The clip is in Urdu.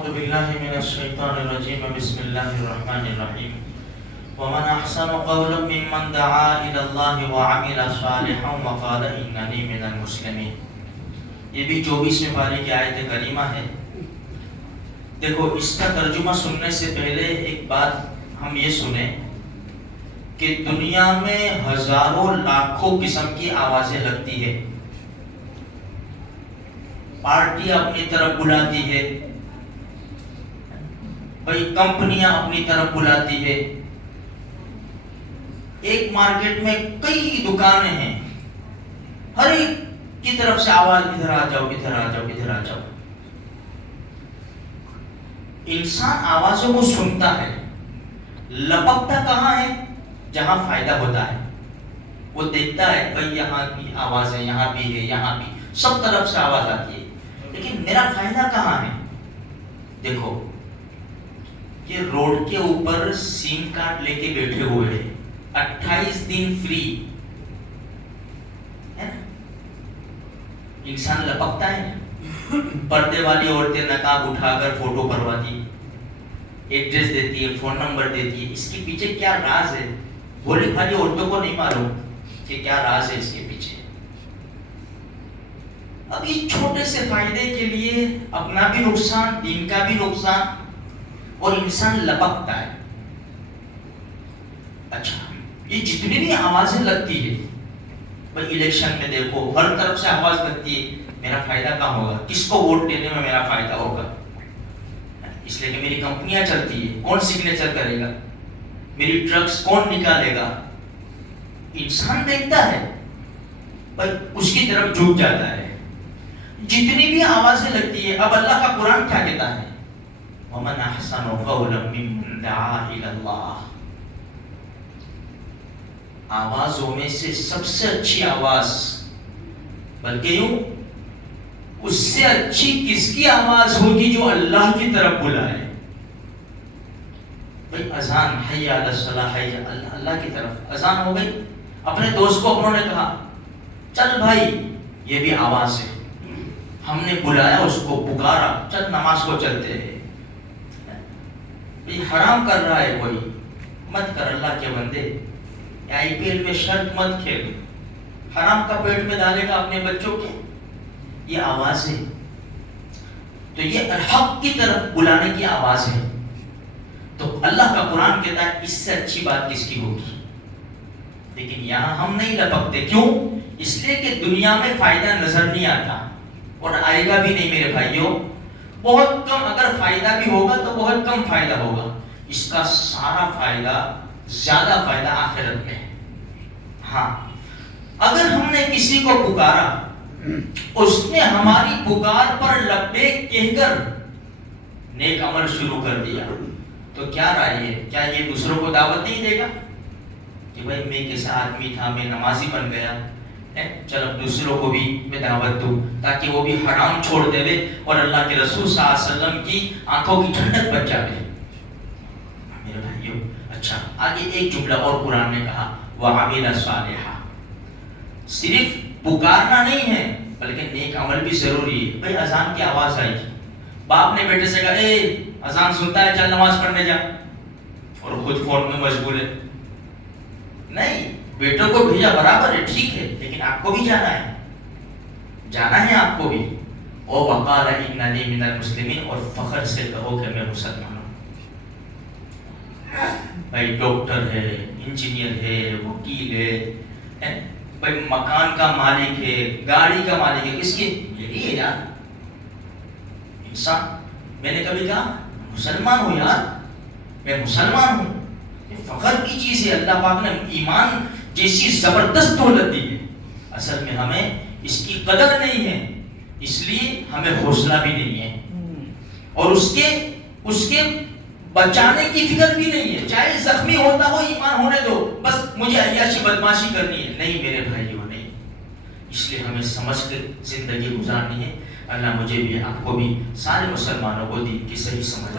أعوذ بالله من الشيطان الرجيم بسم الله الرحمن الرحيم ومن أحسن قولا ممن دعا إلى الله وعمل صالحا وقال إنني من المسلمين. یہ بھی 24ویں پارے کی آیت کریمہ ہے. دیکھو اس کا ترجمہ سننے سے پہلے ایک بات ہم یہ سنیں کہ دنیا میں ہزاروں لاکھوں قسم کی آوازیں لگتی ہے. پارٹی اپنی طرف بلاتی ہے, بھائی کمپنیاں اپنی طرف بلاتی ہے, ایک مارکیٹ میں کئی دکانیں ہیں, ہر ایک کی طرف سے آواز ادھر آ جاؤ ادھر آ جاؤ ادھر آ جاؤ. انسان آوازوں کو سنتا ہے, لپکتا کہاں ہے؟ جہاں فائدہ ہوتا ہے. وہ دیکھتا ہے بھائی یہاں بھی آواز ہے, یہاں بھی ہے, یہاں بھی, سب طرف سے آواز آتی ہے, لیکن میرا فائدہ کہاں ہے؟ دیکھو یہ روڈ کے اوپر سیم کارڈ لے کے بیٹھے ہوئے ہیں, 28 دن فری ہے نا. انسان لپکتا ہے. پردے والی عورتیں نقاب اٹھا کر فوٹو کرواتی, ایڈریس دیتی ہے, فون نمبر دیتی ہے. اس کے پیچھے کیا راز ہے؟ بھولی بھالی عورتوں کو نہیں معلوم کہ کیا راز ہے اس کے پیچھے. اب اس چھوٹے سے فائدے کے لیے اپنا بھی نقصان, دین کا بھی نقصان, اور انسان لپکتا ہے. اچھا یہ جتنی بھی آوازیں لگتی ہے, بھائی الیکشن میں دیکھو ہر طرف سے آواز لگتی ہے, میرا فائدہ کہاں ہوگا؟ کس کو ووٹ دینے میں میرا فائدہ ہوگا؟ اس لیے کہ میری کمپنیاں چلتی ہے, کون سگنیچر کرے گا, میری ٹرکس کون نکالے گا. انسان دیکھتا ہے, بھائی اس کی طرف جھک جاتا ہے. جتنی بھی آوازیں لگتی ہے, اب اللہ کا قرآن کیا کہتا ہے؟ وَمَنْ أَحْسَنُ قَوْلًا مِّمَّنْ دَعَا إِلَى اللَّهِ. آوازوں میں سے سب سے اچھی آواز, بلکہ یوں اس سے اچھی کس کی آواز ہوگی؟ جو اللہ کی طرف بلائے. بھائی اذان, حی علی الصلاۃ, حی اللہ کی طرف اذان ہو گئی. اپنے دوست کو انہوں نے کہا چل بھائی یہ بھی آواز ہے, ہم نے بلایا اس کو, پکارا, چل نماز کو چلتے ہیں. حرام کر رہا ہے کوئی, مت کر اللہ کے بندے. IPL میں شرط مت کھیل, حرام کا پیٹ میں ڈالے گا اپنے بچوں کے. یہ آواز ہے, تو یہ الحق کی طرف بلانے کی آواز ہے. تو اللہ کا قرآن کہتا ہے اس سے اچھی بات کس کی ہوگی؟ لیکن یہاں ہم نہیں لپکتے. کیوں؟ اس لیے کہ دنیا میں فائدہ نظر نہیں آتا, اور آئے گا بھی نہیں میرے بھائیوں. بہت کم, اگر فائدہ بھی ہوگا تو بہت کم فائدہ ہوگا. اس کا سارا فائدہ, زیادہ فائدہ آخرت میں ہے. ہاں اگر ہم نے کسی کو پکارا, اس نے ہماری پکار پر لبیک کہہ کر نیک عمل شروع کر دیا, تو کیا رائے ہے؟ کیا یہ دوسروں کو دعوت نہیں دے گا کہ بھائی میں کیسا آدمی تھا, میں نمازی بن گیا, چل اب دوسروں کو بھی میں دعوت دوں تاکہ وہ بھی حرام چھوڑ دے اور اللہ کے رسول صلی اللہ علیہ وسلم کی آنکھوں کی ٹھنڈک بچ جائے میرے بھائیوں. اچھا آگے ایک جملہ اور قرآن نے کہا وَعَمِلَ صَالِحًا. صرف پکارنا نہیں ہے بلکہ نیک عمل بھی ضروری ہے. بھائی اذان کی آواز آئی, باپ نے بیٹے سے کہا اے اذان سنتا ہے, چل نماز پڑھنے جا, اور خود فون میں مشغول ہے. نہیں, بیٹوں کو بھیجا برابر ہے, ٹھیک ہے, لیکن آپ کو بھی جانا ہے, جانا ہے آپ کو بھی. او وقال اننی من المسلمین, اور فخر سے کہو کہ میں مسلمان ہوں. بھائی ڈاکٹر ہے, انجینئر ہے, وکیل ہے, بھائی مکان کا مالک ہے, گاڑی کا مالک ہے, کس کی؟ میری ہے یار. انسان, میں نے کبھی کہا مسلمان ہوں یار, میں مسلمان ہوں, فخر کی چیز ہے. اللہ پاک نے ایمان جیسی زبردست دولت دی ہے. اصل میں ہمیں اس کی قدر نہیں ہے, اس لیے ہمیں حوصلہ بھی نہیں ہے, اور اس کے بچانے کی فکر بھی نہیں ہے. چاہے زخمی ہوتا ہو, ایمان ہونے دو, بس مجھے عیاشی بدماشی کرنی ہے. نہیں میرے بھائیوں, نہیں. اس لیے ہمیں سمجھ کر زندگی گزارنی ہے. اللہ مجھے بھی, آپ کو بھی, سارے مسلمانوں کو دین کی صحیح سمجھ.